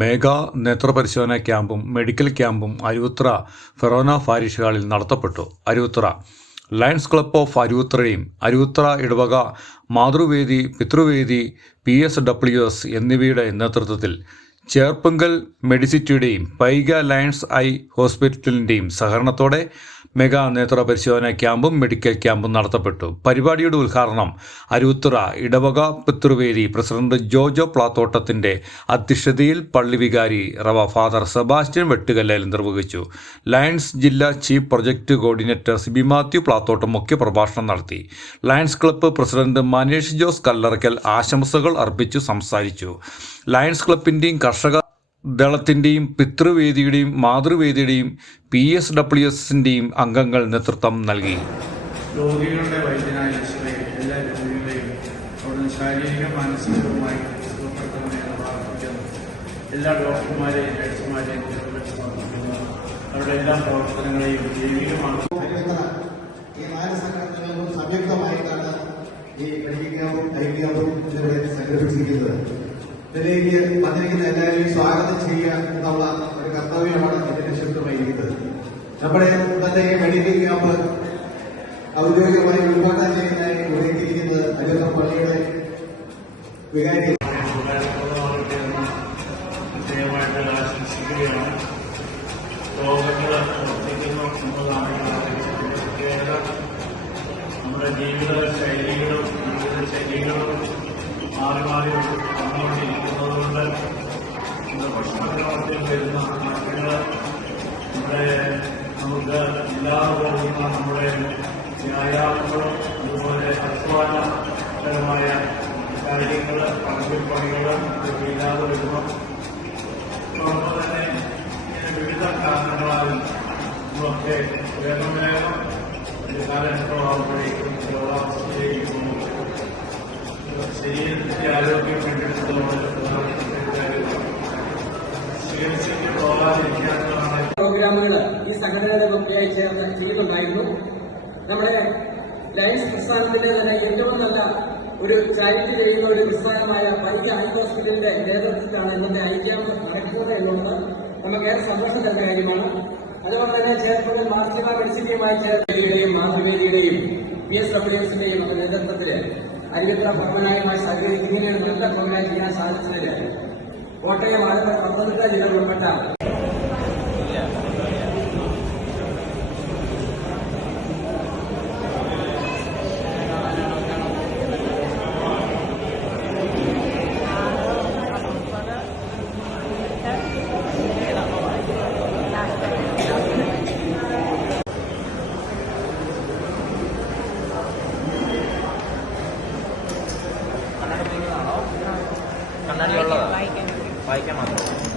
Mega നേത്രപരിശോധനാ ക്യാമ്പും medical ക്യാമ്പും Aruvithura forane parish ഹാളിൽ നടത്തപ്പെട്ടു. അരുവിത്തറ ലയൺസ് ക്ലബ്ബ് ഓഫ് അരുവിത്തറയും അരുവിത്തറ ഇടവക മാതൃവേദി, പിതൃവേദി, PSWS എന്നിവയുടെ നേതൃത്വത്തിൽ ചേർപ്പുങ്കൽ മെഡിസിറ്റിയുടെയും പൈഗ ലയൺസ് ഐ ഹോസ്പിറ്റലിൻ്റെയും സഹകരണത്തോടെ മെഗാ നേത്ര പരിശോധനാ ക്യാമ്പും മെഡിക്കൽ ക്യാമ്പും നടത്തപ്പെട്ടു. പരിപാടിയുടെ ഉദ്ഘാടനം അരുവിത്തറ ഇടവക പിതൃവേദി പ്രസിഡന്റ് ജോജോ പ്ലാത്തോട്ടത്തിൻ്റെ അധ്യക്ഷതയിൽ പള്ളി വികാരി റവ ഫാദർ സെബാസ്റ്റ്യൻ വെട്ടുകല്ലിൽ നിർവഹിച്ചു. ലയൺസ് ജില്ലാ chief project coordinator Siby Mathew Plathottam മുഖ്യപ്രഭാഷണം നടത്തി. Lions club president Manish Jose Kallarackal ആശംസകൾ അർപ്പിച്ചു സംസാരിച്ചു. ലയൺസ് ക്ലബിൻ്റെയും കർഷക ദളത്തിൻ്റെയും പിതൃവേദിയുടെയും മാതൃവേദിയുടെയും PSWSൻ്റെയും അംഗങ്ങൾ നേതൃത്വം നൽകി. രോഗികളുടെ വൈദ്യനായ എല്ലാ രോഗികളെയും അവിടുന്ന് ശാരീരിക മാനസികവുമായി സുഖപ്പെടുത്തണമെന്ന് പ്രാർത്ഥിക്കുന്നു. എല്ലാ ഡോക്ടർമാരെയും നഴ്സുമാരെയും സമർപ്പിക്കുന്നു. അവരുടെ എല്ലാ പ്രവർത്തനങ്ങളെയും ജൈവികമാണ്. ഈ നാല് സംഘടനകളും സംയുക്തമായിട്ടാണ് ഈ മെഡിക്കലും ഐക്യവും ഇവിടെ സംഘടിപ്പിച്ചിരിക്കുന്നത്. ഇതിലേക്ക് വന്നിരിക്കുന്ന എല്ലാവരെയും സ്വാഗതം ചെയ്യുക എന്നുള്ള ഒരു കർത്തവ്യമാണ് ഇതിന് ലക്ഷ്യമായിരിക്കുന്നത്. നമ്മുടെ ഇന്നത്തെ മെഡിക്കൽ ക്യാമ്പ് ഔദ്യോഗികമായി ഉദ്ഘാടനം ചെയ്യുന്നതിനായി ഒരുക്കിയിരിക്കുന്നത് അരുവിത്തറ പള്ളിയുടെ വികാരി പ്രത്യേകമായിട്ട് ആശംസിക്കുകയാണ്. രോഗങ്ങൾ വർദ്ധിക്കുന്നു എന്നതാണ് പ്രത്യേകത. നമ്മുടെ ജീവിത ശൈലികളും മാറി മാറി വന്നുകൊണ്ടിരിക്കുന്നതുകൊണ്ട് ഭക്ഷണക്രമത്തിൽ വരുന്ന മാറ്റങ്ങൾ നമുക്ക് ഇല്ലാതെ പോകുന്ന നമ്മുടെ വ്യായാമങ്ങളും അതുപോലെ അധ്വാനപരമായ കാര്യങ്ങൾ, പണികൾ ഇതൊക്കെ ഇല്ലാതെ വരുന്നു. അതോടൊപ്പം തന്നെ വിവിധ കാരണങ്ങളാൽ നമ്മളൊക്കെ വേഗം ഒരു കാലഘട്ടമാകുമ്പോഴേക്കും രോഗാവസ്ഥയിലേക്ക് പോകുന്നു. ശരീരത്തിന്റെ ആരോഗ്യം വീണ്ടെടുക്കുന്നതോടെ ചികിത്സയ്ക്ക് പോകാതിരിക്കാത്തതാണ്. പ്രോഗ്രാമുകൾ ഈ സംഘടനകളൊക്കെ ചേർന്ന് ചെയ്യുന്നുണ്ടായിരുന്നു. നമ്മുടെ ലയൺസ് പ്രസ്ഥാനത്തിന്റെ തന്നെ ഏറ്റവും നല്ല ഒരു ചാരിറ്റി ചെയ്യുന്ന ഒരു പ്രസ്ഥാനമായ പൈഗ ഐ ഹോസ്പിറ്റലിന്റെ നേതൃത്വത്തിലാണ് ഇന്നത്തെ ഐക്യം നടക്കുന്നത് എന്നുള്ളത് നമുക്കേറെ സന്തോഷം തരുന്ന കാര്യമാണ്. അതുപോലെ തന്നെ ചേർപ്പുകൾ മാർസിമ മെഡിസിറ്റിയുമായി ചേർത്തയുടെയും മാതൃവേദിയുടെയും PSWSന്റെയും നേതൃത്വത്തില് അരുവിത്തറ ഭവനായുമായി സഹകരിച്ച് ഇങ്ങനെ നല്ല പ്രോഗ്രാം ചെയ്യാൻ സാധിച്ചതിൽ കോട്ടയം, ആലപ്പുഴ, പത്തനംതിട്ട ജില്ലകൾ ഉൾപ്പെട്ട കണ്ണാടി ഉള്ളതാ വായിക്കാൻ മാത്രം.